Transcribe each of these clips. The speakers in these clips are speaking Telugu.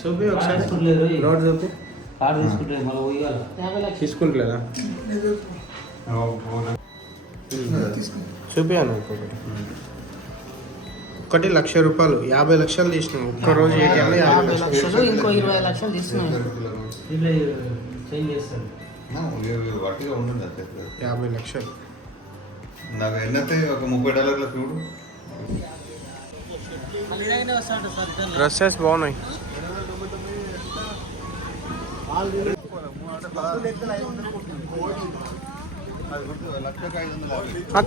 చూపి ఒకసారి నోట్ చూపి కార్డు తీసుకుంటే మళ్ళీ పోయాలి తీసుకుంటలేదా చూపియాను ఇంకొకటి 1,00,000 రూపాయలు 50 లక్షలు తీసినాం ఒక్కరోజు ఏటీఎంలో 50 లక్షలు ఇంకో 20 లక్షలు తీసుకున్నాం చేంజ్ చేస్తాను 50 లక్షలు నాకు ఎన్నైతే ఒక $30 చూడు డ్రెస్సెస్ బాగున్నాయి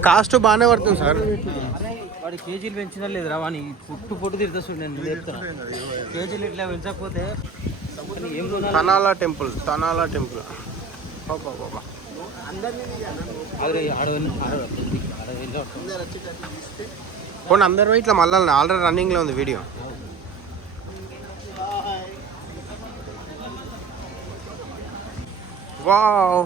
కాస్ట్ బాగానే పడుతుంది సార్ వాడి కేజీలు పెంచినా లేదురా వాని పొట్టు తిరుగుతుంది నేను చెప్తున్నా కేజీలు ఇట్లా పెంచకపోతే ఏం తనాలా టెంపుల్ పోనీ అందరు ఇట్లా మళ్ళీ ఆల్రెడీ రన్నింగ్లో ఉంది వీడియో వావ్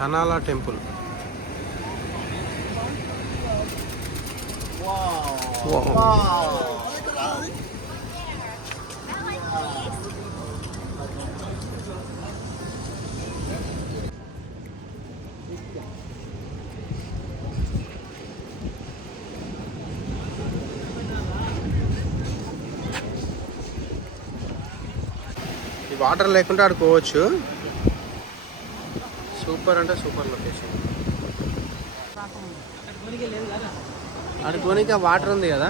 తనాలా టెంపుల్ ఈ వాటర్ లేకుండా ఆడుకోవచ్చు సూపర్ అంటే సూపర్ లొకేషన్ ఆడుకోనికి వాటర్ ఉంది కదా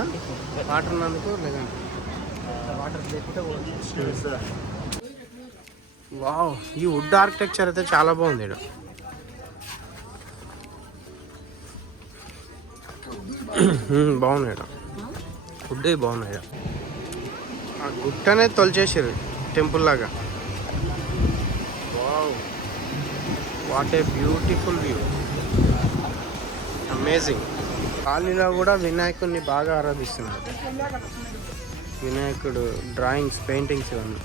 వాటర్ ఉన్నందుకు లేదండి వావ్ ఈ వుడ్ ఆర్కిటెక్చర్ అయితే చాలా బాగుంది ఇక్కడ బాగున్నాయి ఇక్కడ వుడ్ బాగున్నాయి ఇక్కడ ఆ గుట్టనే తొలిచేసారు టెంపుల్ లాగా wow what a beautiful view amazing కాలనీలో కూడా వినాయకుడిని బాగా ఆరాధిస్తున్నారు వినాయకుడు డ్రాయింగ్స్ పెయింటింగ్స్ ఇవన్నీ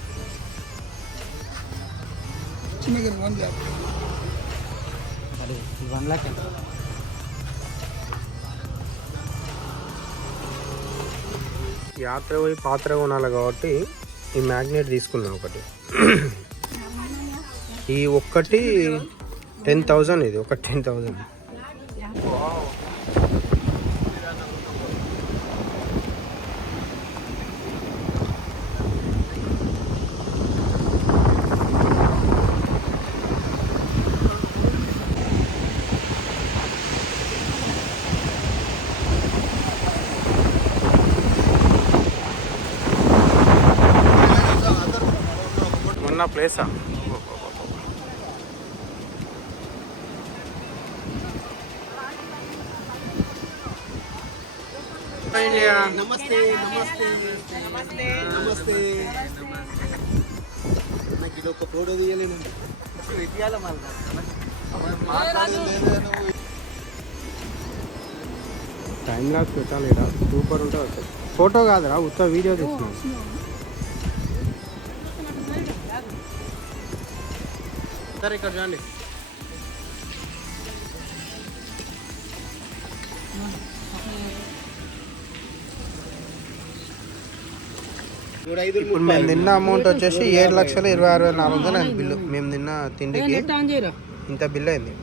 యాత్ర పోయి పాత్ర కొనాలి కాబట్టి ఈ మ్యాగ్నెట్ తీసుకున్నాను ఒకటి ఈ ఒక్కటి 10,000 ఇది ఒక 10,000 మొన్న ప్లేసా నమస్తే నమస్తే నమస్తే నమస్తే నాకు ఇది ఒక ఫోటో తీయలేను టైం లాస్ పెట్టాలి ఇక్కడ సూపర్ ఉంటుంది ఫోటో కాదురా ఉత్త వీడియో తీస్తున్నాం సరే ఇక్కడ చూడండి ఇప్పుడు మేము తిన్న అమౌంట్ వచ్చేసి 7,26,400 అయింది బిల్లు మేము తిన్న తిండికి ఇంత బిల్ అయింది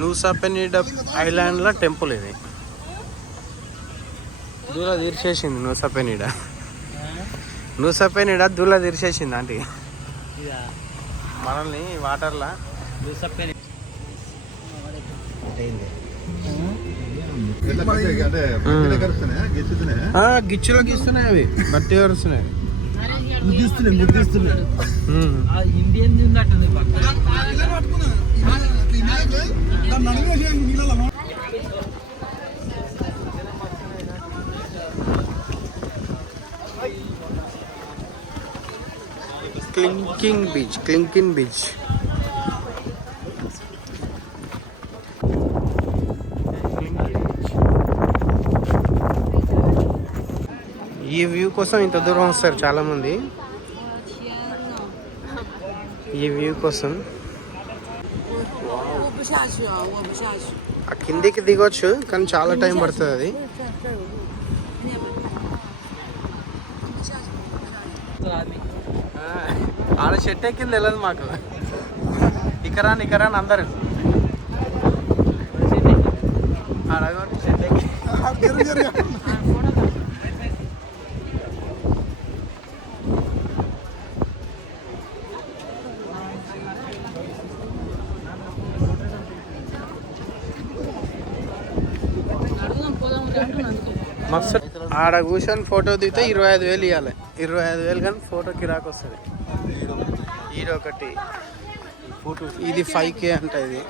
నూసా పెనిడా ఐలాండ్లో టెంపుల్ ఇది. దూల తీర్చేసింది నూసా పెనిడా. నూసా పెనిడా దూల తీర్చేసింది ఆంటీ మనల్ని వాటర్లా. గిచ్చులో గీస్తున్నాయి అవి బట్టి వరుస్తున్నాయి. ఇండియన్ ఉందట్టుంది క్లింకిన్ బీచ్. ఈ వ్యూ కోసం ఇంత దూరం వస్తారు చాలా మంది. ఈ వ్యూ కోసం ఆ కిందికి దిగొచ్చు కానీ చాలా టైం పడుతుంది అది. ఆడ చెట్టు ఎక్కింది వెళ్ళదు మాకు. ఇకరాన్ అందరు ఆడగొని చెట్టు ఎక్కి ఆడ కూర్చొని ఫోటో దిగితే 25,000 ఇవ్వాలి. 25,000 కానీ ఫోటో కిరాక్ వస్తుంది. ఈడొకటి ఇది 5K అంట. ఇది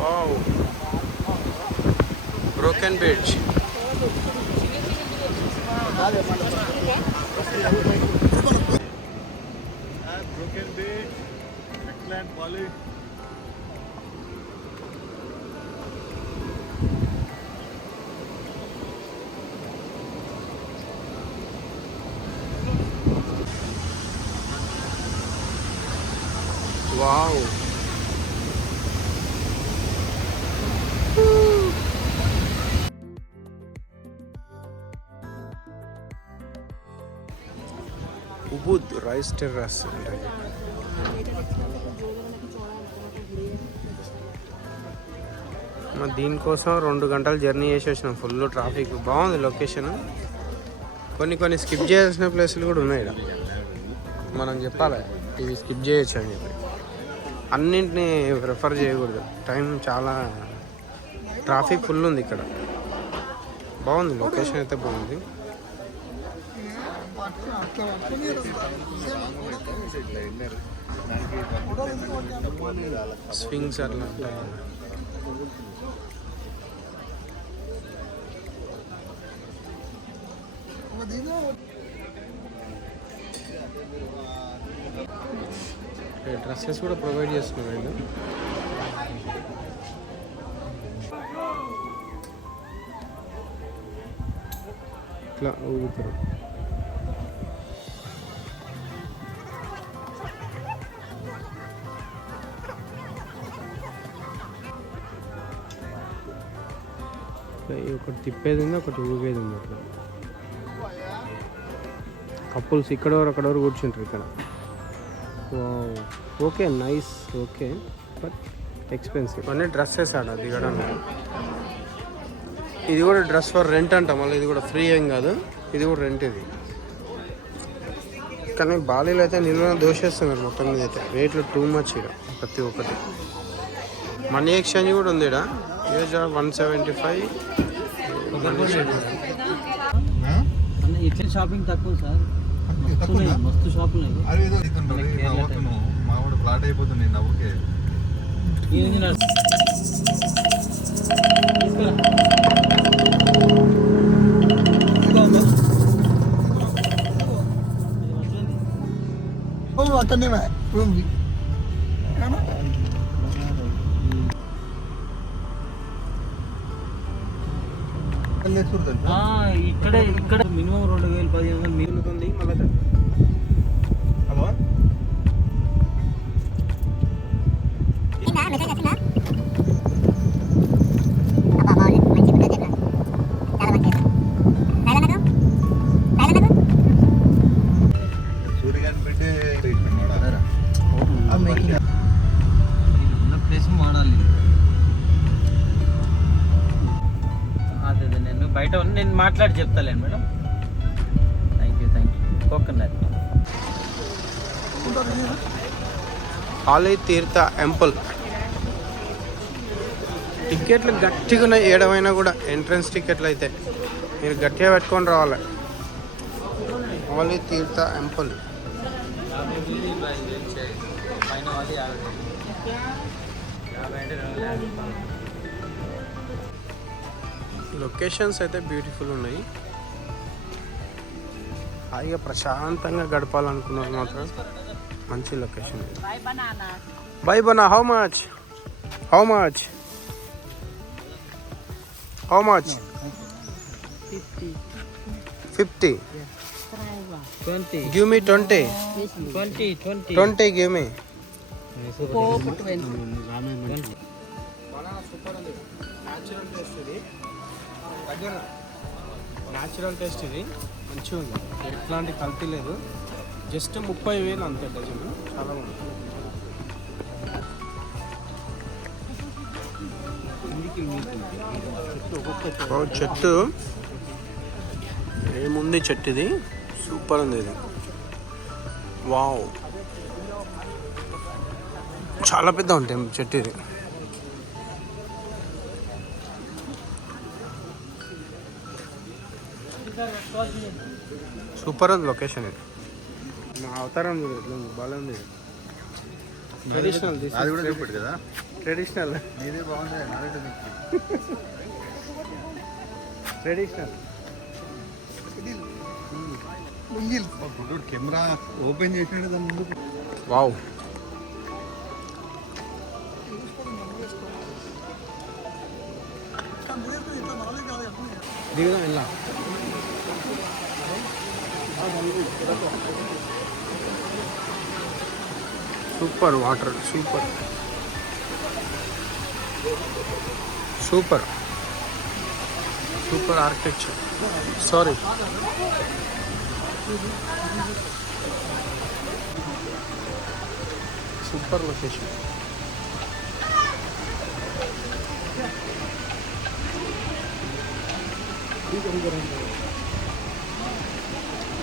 wow broken beach. Wow. Ubud rice terrace అంటే దీనికోసం 2 గంటలు జర్నీ చేసి వచ్చినాం. Full traffic. బాగుంది లొకేషన్. కొన్ని స్కిప్ చేయాల్సిన ప్లేసులు కూడా ఉన్నాయి ఇక్కడ. మనం చెప్పాలి ఇవి స్కిప్ చేయొచ్చు అని చెప్పి. అన్నింటినీ ప్రిఫర్ చేయకూడదు. టైం చాలా ట్రాఫిక్ ఫుల్ ఉంది ఇక్కడ. బాగుంది లొకేషన్ అయితే బాగుంది. స్వింగ్స్ అట్లా ఉంటాయి. డ్రెస్సెస్ కూడా ప్రొవైడ్ చేస్తున్నారు వీళ్ళు. ఇట్లా ఊగుతారు. ఒకటి తిప్పేది ఉంది, ఒకటి ఊగేది ఉంది. అట్లా కపుల్స్ ఇక్కడ అక్కడ వరకు కూర్చుంటారు ఇక్కడ. Okay nice, okay but expensive. అన్నీ డ్రెస్సెస్ ఆడ దిగడానికి. ఇది కూడా డ్రెస్ ఫర్ రెంట్ అంట. మళ్ళీ ఇది కూడా ఫ్రీ ఏం కాదు, ఇది కూడా రెంట్. ఇది కానీ బాలీలో అయితే నిల్వ దోషేస్తున్నారు మొత్తం మీద అయితే. రేట్లు టూ మచ్ ఇక్కడ ప్రతి ఒక్కటి. మనీ ఎక్స్చేంజ్ కూడా ఉంది ఇక్కడ. ఏజ్ 175. ఇట్లా షాపింగ్ తక్కువ సార్, మస్తు షాపులు మావాడు ఫ్లాట్ అయిపోతుంది నవ్వుకే. ఇక్కడ మినిమం 2,000-1,500 మిగులుతుంది. మళ్ళీ హలో సూర్యగాని పెట్టే ప్లేస్ వాడాలి. అదే నేను బయట నేను మాట్లాడి చెప్తాలేను మేడం. Thank you. కోకోనట్ ఆలయ తీర్థ టెంపుల్. టికెట్లు గట్టిగా ఉన్నాయి. ఏడమైనా కూడా ఎంట్రన్స్ టికెట్లు అయితే మీరు గట్టిగా పెట్టుకొని రావాలి. ఆలయ తీర్థ టెంపుల్. లొకేషన్స్ అయితే బ్యూటిఫుల్ ఉన్నాయి. హాయిగా ప్రశాంతంగా గడపాలనుకున్నారు మాత్రం మంచి location. Buy banana how much 50. 20. Give me 20. 20 give me. Natural taste ఇది. మంచిగా ఉంది, ఎట్లాంటి కల్తీ లేదు. జస్ట్ 30,000 అంతే డజన్. చాలా బాగుంది. చెట్టు ఏముంది, చెట్టు ఇది సూపర్ ఉంది. ఇది వావ్, చాలా పెద్ద ఉంటాయి చెట్టు ఇది. సూపర్ ఉంది లొకేషన్ ఇది. మా అవతారం బాగుంది. ట్రెడిషనల్ అది కూడా చూపెట్టు కదా. ట్రెడిషనల్ నీదే బాగుంది. ట్రెడిషనల్ కెమెరా ఓపెన్ చేసినట్టు దాని ముందు. వావ్, దిగుదాం ఇలా. Super water, super architecture. Sorry, super location.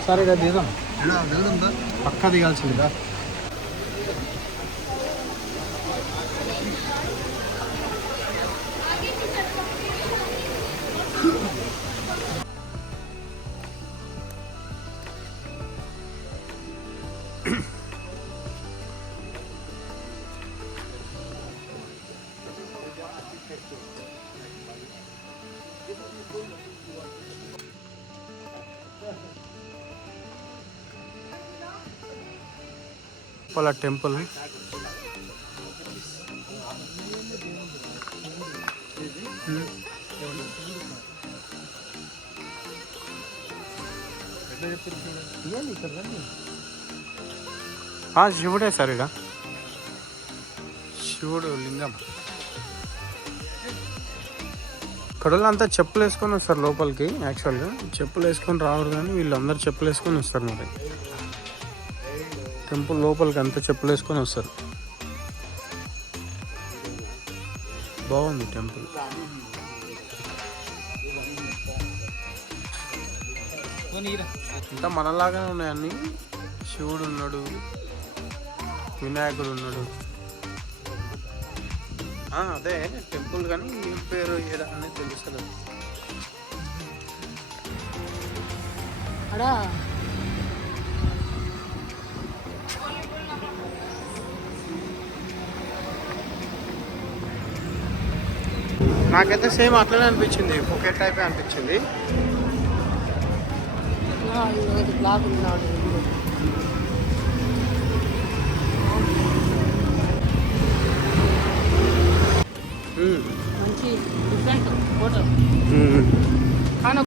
సరే కదా దిగుదాం. పక్కా దిగాల్సిందిగా. లోపల టెంపుల్. శివుడే సార్ ఇక శివుడు లింగం. కడలంతా చెప్పులు వేసుకొని వస్తారు లోపలికి. యాక్చువల్గా చెప్పులు వేసుకొని రావరు కానీ వీళ్ళందరూ చెప్పులు వేసుకొని వస్తారు. మరి టెంపుల్ లోపలికి అంతా చెప్పులు వేసుకొని వస్తారు. బాగుంది టెంపుల్. అంతా మనలాగానే ఉన్నాయి అన్నీ. శివుడు ఉన్నాడు, వినాయకుడు ఉన్నాడు. అదే టెంపుల్ కానీ ఏం పేరు ఏడా అనేది తెలుస్తుంది. నాకైతే సేమ్ అట్లనే అనిపించింది, ఫుకెట్ టైపే అనిపించింది. బ్లాక్ ఉన్నాడు.